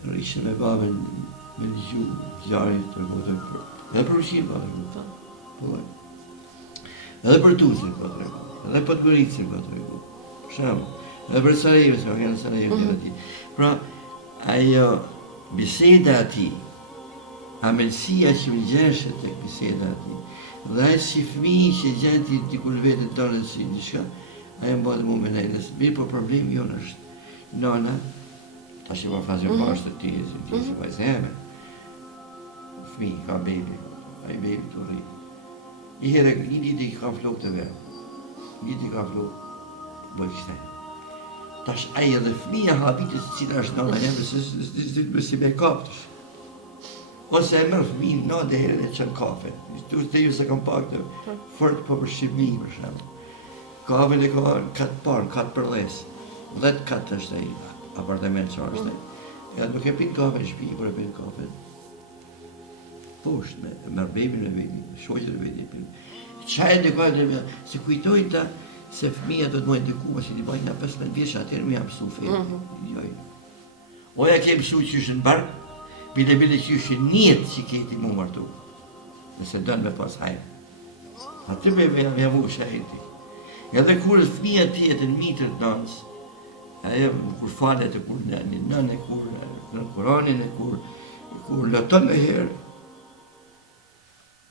Rishën me babën me një gjuhë, zjarit të rëgotën për... Edhe për Rushinë po të rëgotën. Edhe për Tuzën po të rëgotën, edhe për Goricën po të rëgotën. Për shemë, edhe për Sarajevë, se ka kënë Sarajevë të ati. Pra, ajo biseda ati, amelsia që më gjeshe të biseda ati, dhe ajo si fëmi që gjenti të kur vetën tonë si një shka, ajo më bëdë mu me nejnës. Mirë, po problemi jonë është nona, ta që për fazën pashtë të ti, si vajzë heme. Fëmi, ka baby, ajo baby të rri. I herë, një ditë i ka flok të verë, një ditë i ka flok, bëjë kështaj. Tash ajo dhe fëmija habitës cila është nona jeme, se dytë me si me kaptësh. Ose e mërë fëmijë në dhe herën e qënë kafe. Të ju se kam pak të fort po për Shqipni, për shemë. Kafe e ka katë parë, katë për lesë. 10 katë është e apartament që është e. Ja nuk e pinë kafe në shpi, për e pinë kafe. Poshtë, me mërë bebin e vedi, shoqër e vedi e pinë. Qajnë dhe kajnë dhe se kujtojnë ta se fëmija do të mojnë të kuma, si t'i bajnë nga 15 vjeç, atërë me jam pësu fejtë. Oja ke mësu që është në barë, bile që është njëtë që keti mu martu, nëse dënë me pas hajë. Aty me jam u shaheti. Edhe kur fëmija tjetë në mitër të nënës, ajo kur falet e kur në nënë, kur në Koranin, kur lëton e herë,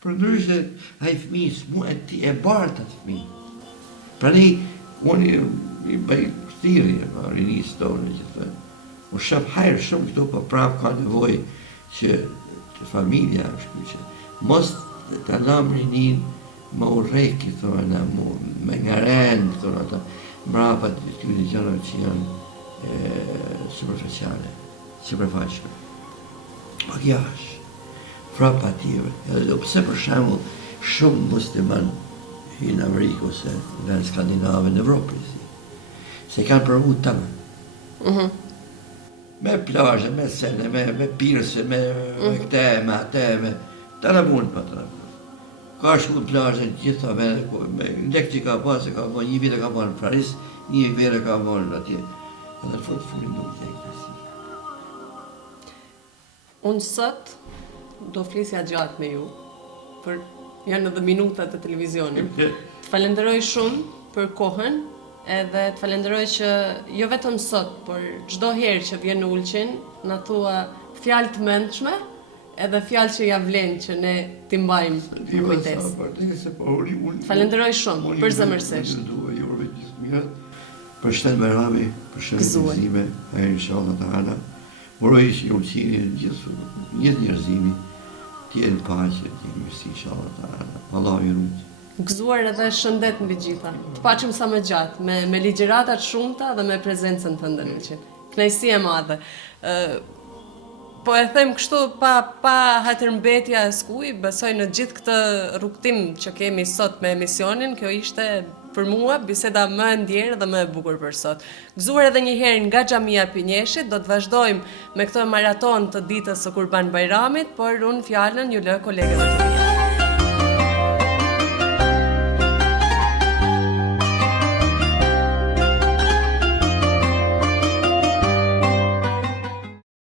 për ndryshe, hajë fëmijës mu e ti e bartë atë fëmijë. Pra ne, unë i bëj thiri, rinisë tonë, që të u shëp hajrë shumë këto, për prapë ka nevoj që familja është që mos të lamë rinin më ureki, thonë, me ngaren, thonë, ata mrapa të këtyre gjëra që janë superficiale, superfaqshme. Pak jashtë, frapa tjeve, edhe pëse për shembull shumë musliman në Amerikë ose në Skandinavë, në Evropë, se kanë provu të tëmë. Me plazhe, me sene, me pirse, me këte, me ate, të në mund për të në mund. Ka shku në plazhe në gjitha vene, lek që ka pas, një vite ka pas në Paris, një vite ka pas në atje, edhe në fund furin nuk të e kësi. Unë sot do flisja gjatë me ju, për janë edhe minutat e televizionit. Të falenderoj shumë për kohën, edhe të falenderoj që jo vetëm sot, por çdo herë që vjen në Ulqin, na thua fjalë të mendshme, edhe fjalë që ja vlen që ne t'i mbajmë në kujtesë. Falenderoj shumë, përzemërsisht. Për shtet Berami, për shtet njerëzime, e inshallah ta'ala, uroj që Ulqini gjithë njerëzimi, tjenë paqe, tjenë mirësi, inshallah ta'ala. Allah ju rujtë. Gëzuar edhe shëndet mbi gjitha. Të paqim sa më gjatë, me ligjëratat shumta dhe me prezencën tënde në Ulqin. Kënaqësi e madhe. Po e them kështu pa hatërmbetja e skuj, besoj në gjithë këtë rrugtim që kemi sot me emisionin, kjo ishte për mua biseda më e ndjerë dhe më e bukur për sot. Gëzuar edhe një herë nga Xhamia e Pinjeshit, do të vazhdojmë me këtë maraton të ditës së Kurban Bajramit, por unë fjalën ju lë kolegëve të mia.